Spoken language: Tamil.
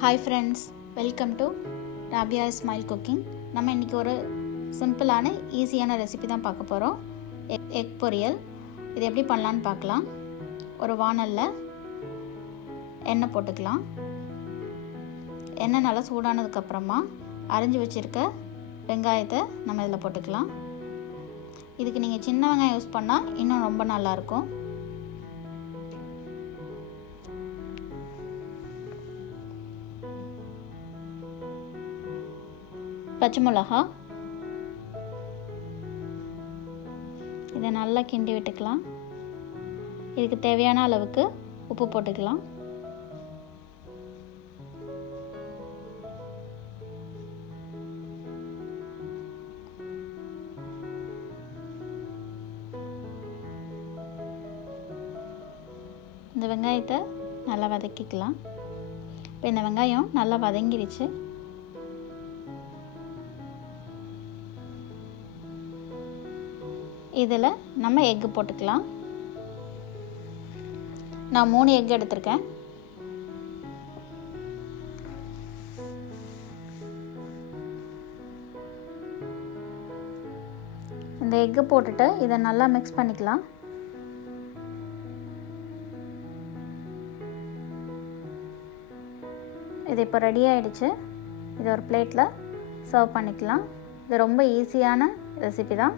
Hi friends, welcome to Rabiya ismail cooking. நம்ம இன்னைக்கு ஒரு சிம்பிளான ஈஸியான ரெசிபி தான் பார்க்க போறோம். எக் பொரியல். இது எப்படி பண்ணலாம்னு பார்க்கலாம். ஒரு வாணல்ல எண்ணெய் போட்டுக்கலாம். எண்ணெய் நல்லா சூடானதுக்கு அப்புறமா அரிஞ்சு வச்சிருக்க வெங்காயத்தை நம்ம இதல போட்டுக்கலாம். இதுக்கு நீங்க சின்ன வெங்காயம் யூஸ் பண்ணா இன்னும் ரொம்ப நல்லா இருக்கும். பச்சை மிளகாய் இதை நல்லா கிண்டி விட்டுக்கலாம். இதுக்கு தேவையான அளவுக்கு உப்பு போட்டுக்கலாம். இந்த வெங்காயத்தை நல்லா வதக்கிக்கலாம். இப்போ இந்த வெங்காயம் நல்லா வதங்கிருச்சு. இதில் நம்ம எக் போட்டுக்கலாம். நான் 3 எக் எடுத்திருக்கேன். இந்த எக் போட்டுட்டு இதை நல்லா மிக்ஸ் பண்ணிக்கலாம். இது இப்போ ரெடி ஆயிடுச்சு. இது ஒரு பிளேட்டில் சர்வ் பண்ணிக்கலாம். இது ரொம்ப ஈஸியான ரெசிபி தான்.